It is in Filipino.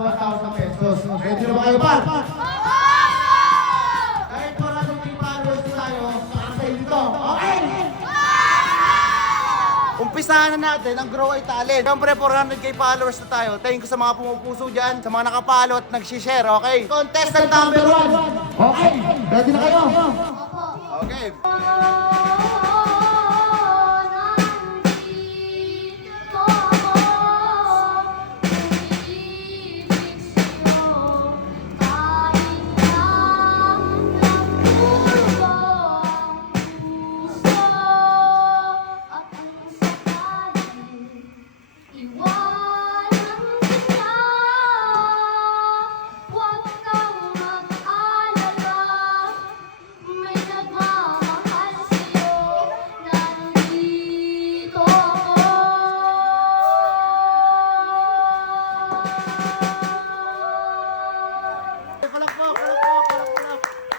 1,000 pesos. Ready na ba kayo pa? Kahit 400 followers tayo, para sa inyo. Okay? Umpisahan na natin ang Grow ay Talent. Siyempre, 400k followers na tayo. Thank you sa mga pumupuso dyan, sa mga nakapalo at nag-share, okay? Contestant number 1. Okay, ready na kayo? Opo. Okay.